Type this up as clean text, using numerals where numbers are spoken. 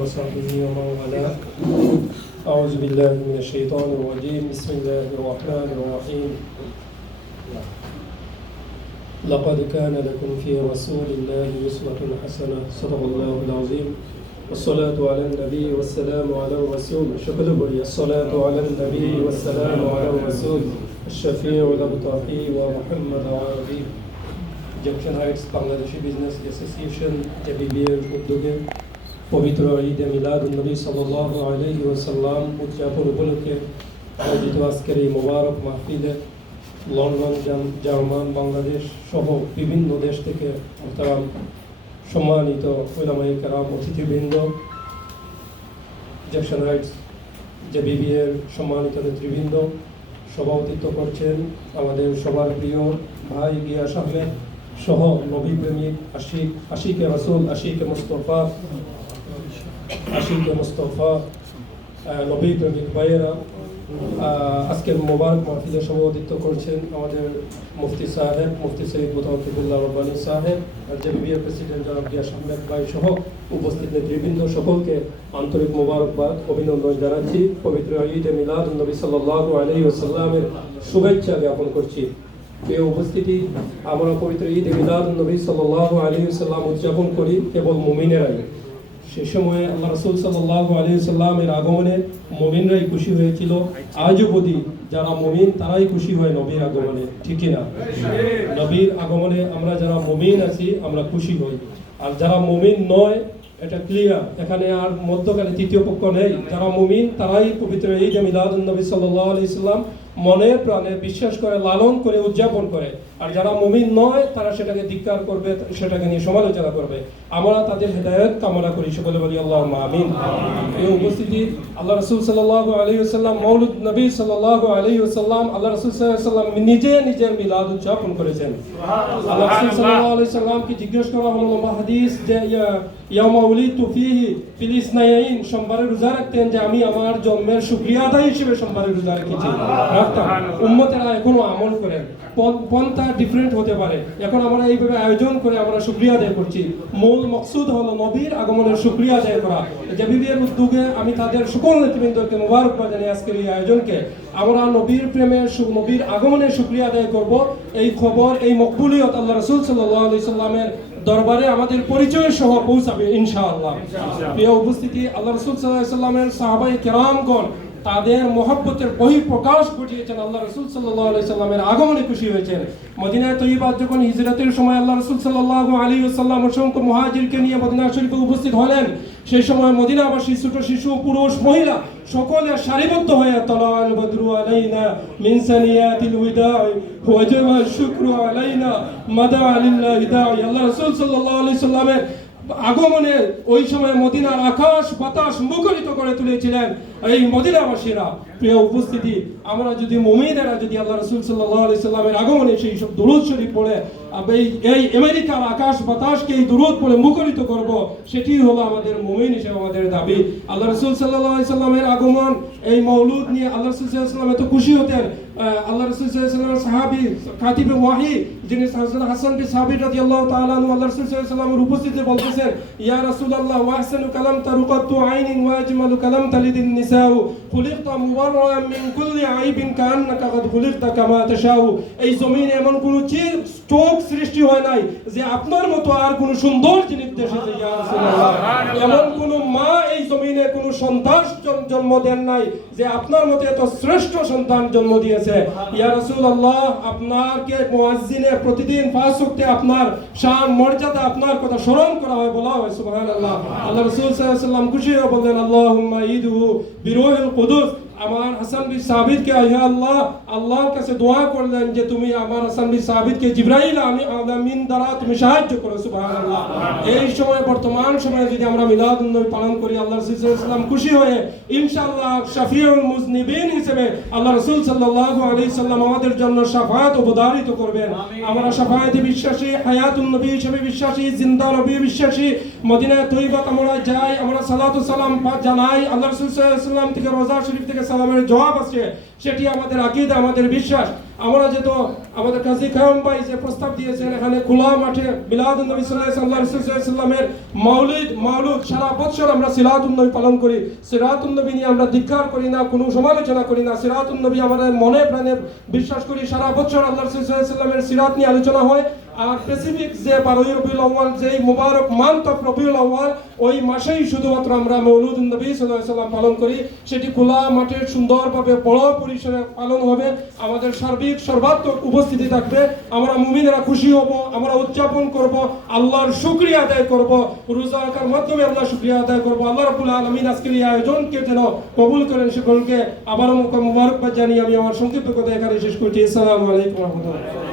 وصحبه ومن والاه. أعوذ بالله من الشيطان الرجيم. بسم الله الرحمن الرحيم. لقد كان لكم في رسول الله أسوة حسنة. صدق الله العظيم. والصلاة على النبي والسلام على الرسول. الصلاة على النبي والسلام على الرسول الشفيع المطهر ومحمد عربي. Junction heights Bangladeshi business association জেবিবিএর উদ্যোগে পবিত্র ঈদে মিলাদুন্নবী সাল্লাল্লাহু আলাইহি ওয়াসাল্লাম উদযাপন উপলক্ষে আয়োজিত আজকের এই মোবারক মাহফিলে লন্ডন, জার্মান, বাংলাদেশ সহ বিভিন্ন দেশ থেকে মোহতারাম সম্মানিত উলামায়ে কেরাম, অতিথিবৃন্দ, জংশন হাইটস জেবিবিএর সম্মানিত নেতৃবৃন্দ, সভাপতিত্ব করছেন আমাদের সবার প্রিয় ভাই গিয়াস আহমেদ সহ নবী প্রেমিক আশিকে রাসূল, আশিকে মুস্তাফা নবী প্রেমিক ভাইয়েরা। আজকের মোবারক মাহফিলে সভাপতিত্ব করছেন আমাদের মুফতি সাহেব, মুফতি সৈয়দ মুতাওয়াক্কিলুল্লাহ রব্বানী সাহেব, আর জেবিবিএর প্রেসিডেন্ট জনাব গিয়াস আহমেদ ভাই সহ উপস্থিত নেতৃবৃন্দ সকলকে আন্তরিক মোবারকবাদ, অভিনন্দন জানাচ্ছি। পবিত্র ঈদে মিলাদুন্নবী সাল্লাল্লাহু আলাইহি ওয়াসাল্লামের শুভেচ্ছা জ্ঞাপন করছি। এই উপস্থিতি, আমরা পবিত্র ঈদে মিলাদুন্নবী সাল্লাল্লাহু আলাইহি ওয়াসাল্লাম উদযাপন করি কেবল মুমিনেরাই। সে সময়ে আল্লাহ রাসূল সাল্লাল্লাহু আলাইহি ওয়াসাল্লামের আগমনে মুমিনরাই খুশি হয়েছিল। আজও বলি, যারা মুমিন তারাই খুশি হয় নবীর আগমনে, ঠিক না? নবীর আগমনে আমরা যারা মুমিন আছি আমরা খুশি হই, আর যারা মুমিন নয় এটা ক্লিয়ার, এখানে আর মধ্যখানে তৃতীয় পক্ষ নেই। যারা মুমিন তারাই পবিত্র ঈদে মিলাদুন্নবী সাল্লাল্লাহু আলাইহি ওয়াসাল্লাম মনে প্রাণে বিশ্বাস করে, লালন করে, উদযাপন করে। আর যারা মুমিন নয় তারা সেটাকে ধিক্কার করবে, সেটাকে নিয়ে সমালোচনা করবে। আমরা তাদের হেদায়েত কামনা করি, সকলে বলি আল্লাহুম্মা আমিন। এই উপস্থিতি, আল্লাহ রাসূল সাল্লাল্লাহু আলাইহি ওয়াসাল্লাম, মওলুদ নবী সাল্লাল্লাহু আলাইহি ওয়াসাল্লাম, আল্লাহ রাসূল সাল্লাল্লাহু আলাইহি ওয়াসাল্লাম নিজের মিলাদ উদযাপন করেছেন। আল্লাহ রাসূল সাল্লাল্লাহু আলাইহি ওয়াসাল্লামকে জিজ্ঞেস করা হলো হাদিস যে ইয়াউমা উলিদতু ফীহি ফিল ইসনাইন, সোমবারে রোজা রাখতেন যে আমি আমার জন্মের শুকরিয়া আদায় হিসেবে সোমবারে রোজা রেখেছি। উম্মতেরা এখনো আমল করেন, পন্থা ডিফারেন্ট হতে পারে, এখন আমরা এইভাবে আয়োজন করে আমরা শুকরিয়া আদায় করছি। মূল মকসুদ হলো নবীর আগমনের শুকরিয়া আদায় করা। জেবিবিএর উদ্যোগে আমি তাদের সকল নেতৃবৃন্দকে মোবারকবাদ জানাই আজকের এই আয়োজনকে। আমরা নবীর প্রেমের, নবীর আগমনের শুকরিয়া আদায় করব। এই খবর, এই মকবুলিয়ত আল্লাহ রাসূল সাল্লাল্লাহু আলাইহি সাল্লামের দরবারে আমাদের পরিচয় সহ পৌঁছাবে ইনশাআল্লাহ। প্রিয় উপস্থিতি, আল্লাহ রাসূল সাল্লাল্লাহু আলাইহি সাল্লামের সাহাবায়ে কেরামগণ তাদের মহব্বতের বহিঃপ্রকাশ ঘটিয়েছেন, আল্লাহ রাসূল সাল্লাল্লাহু আলাইহি সাল্লামের আগমনে খুশি হয়েছেন। মদিনায়ে তৈয়বা যখন হিজরতের সময় আল্লাহ রাসূল সাল্লাল্লাহু আলাইহি ওয়াসাল্লাম অসংখ্য মুহাজিরকে নিয়ে মদিনা শরীফে উপস্থিত হলেন, সেই সময় মদিনাবাসী ছোট শিশু, পুরুষ, মহিলা সকলে সারিবদ্ধ হয়ে তালাল বদরু আলাইনা মিন সানিয়াতিল ওয়াদা'i ওয়াজাবা শুকরু আলাইনা মাদা লিল্লাহি দা'i। আল্লাহ রাসূল সাল্লাল্লাহু আলাইহি সাল্লামের আগমনে ওই সময় মদিনার আকাশ বাতাস মুখরিত করে তুলেছিলেন এই মদিনাবাসীরা। প্রিয় উপস্থিতি, আমরা যদি মুমিনেরা যদি আল্লাহ রাসূল সাল্লাল্লাহু আলাইহি সাল্লামের আগমনে সেই সব দুরূদ শরীফ পড়ে এই আমেরিকার আকাশ বাতাসকে এই দুরূদ পড়ে মুখরিত করব, সেটি হলো আমাদের মুমিন হিসেবে আমাদের দাবি। আল্লাহ রাসূল সাল্লাল্লাহু আলাইহি সাল্লামের আগমন, এই মওলুদ নিয়ে আল্লাহ রাসূল সাল্লাল্লাহু আলাইহি সাল্লাম এত খুশি হতেন। আল্লাহ রাসূল সাল্লাল্লাহু আলাইহি সাল্লামের সাহাবী কাতিবে ওয়াহি যিনি হাসান বিন সাবিত রাদিয়াল্লাহু তাআলা আনহু, আল্লাহ রাসূল সাল্লাল্লাহু আলাইহি সাল্লামের উপস্থিতিতে বলতেছেন, ইয়া রাসূলুল্লাহ ওয়া আহসানু কালাম তারুকাতু আইনিন ওয়া আজমালু কালাম তালিদিন নিসাউ খুলিকতা মুবাররাআন মিন কুল্লি আইবিন কান্নাকা কাদ খুলিকতা কামা তাশাউ। এই জমিনে এমন কোন চোখ সৃষ্টি হয় নাই যে আপনার মতো আর কোন সুন্দর জিনিস দেশেছে, ইয়া রাসূলুল্লাহ। এমন কোন মা এই জমিনে কোন সন্তান জন্ম দেন নাই যে আপনার মতো এত শ্রেষ্ঠ সন্তান জন্ম দিয়েছে, ইয়া রাসূলুল্লাহ। আপনাকে মুয়াজ্জিনে প্রতিদিন 5 ওয়াক্তে আপনার শান মর্যাদা, আপনার কথা স্মরণ করা হয়, বলা হয় সুবহানাল্লাহ। আল্লাহ রাসূল সাল্লাল্লাহু আলাইহি সাল্লাম খুশি হয়ে বললেন, আল্লাহুম্মা ঈদুহু বিরূহিল কুদুস। আমার হাসান বিন সাবিতকে ইয়া আল্লাহ, আল্লাহর কাছে দোয়া করলেন যে তুমি আমার হাসান বিন সাবিতকে জিবরাইল আমিন দ্বারা তুমি সাহায্য করো, সুবহানাল্লাহ। এই সময়, বর্তমান সময়ে যদি আমরা মিলাদুন্নবী পালন করি, আল্লাহ রাসূল সাল্লাল্লাহু আলাইহি সাল্লাম খুশি হয়ে ইনশাআল্লাহ শাফিউল মুজনিবিন হিসেবে আল্লাহ রাসূল সাল্লাল্লাহু আলাইহি সাল্লাম আমাদের জন্য শাফাআত অবধারিত করবেন। আমরা শাফাআতে বিশ্বাসী, হায়াতুন নবী হিসেবে বিশ্বাসী, জিন্দা নবী বিশ্বাসী। মদিনায়ে তৈয়বা আমরা যাই, আমরা সালাতু সালাম জানাই, আল্লাহ রাসূল সাল্লাল্লাহু আলাইহি সাল্লাম থেকে রওজা শরীফ থেকে সালামের জবাব আছে, সেটি আমাদের আকীদা, আমাদের বিশ্বাস। আমরা যেহেতু আমাদের কাজী কায়ুম ভাই যে প্রস্তাব দিয়েছেন এখানে খোলা মাঠে মিলাদুন নবী সাল্লাল্লাহু আলাইহি ওয়াসাল্লামের মাউলুদ সারা বছর আমরা সিরাতুন নবী পালন করি। সিরাতুন নবী নিয়ে আমরা ধিক্কার করি না, কোনো সমালোচনা করি না। সিরাতুন নবী আমাদের মনে প্রাণে বিশ্বাস করি। সারা বছর আল্লাহ রাসূল সাল্লাল্লাহু আলাইহি ওয়াসাল্লামের সিরাত নিয়ে আলোচনা হয়। আর স্পেসিফিক যে 12 রবিউল আউয়াল, যেই মুবারক মান্থ অফ রবিউল আউয়াল, ওই মাসেই শুধুমাত্র আমরা মৌলুদুন নবী সাল্লাল্লাহু আলাইহি ওয়াসাল্লাম পালন করি। সেটি খোলা মাঠে সুন্দরভাবে বড় পরিসরে পালন হবে। আমাদের সার্বিক সর্বাত্মক উপস্থিতি থাকবে। আমরা মুমিনেরা খুশি হব, আমরা উদযাপন করব, আল্লাহর শুকরিয়া আদায় করব, রোজা রাখার মাধ্যমে আল্লাহ শুকরিয়া আদায় করব। আল্লাহ রাব্বুল আলামিন আজকের এই আয়োজনকে যেন কবুল করেন। সকলকে আবারও মুবারকবাদ জানিয়ে আমি আমার সংক্ষিপ্ত কথা এখানে শেষ করছি। আসসালামু আলাইকুম ওয়া রাহমাতুল্লাহ।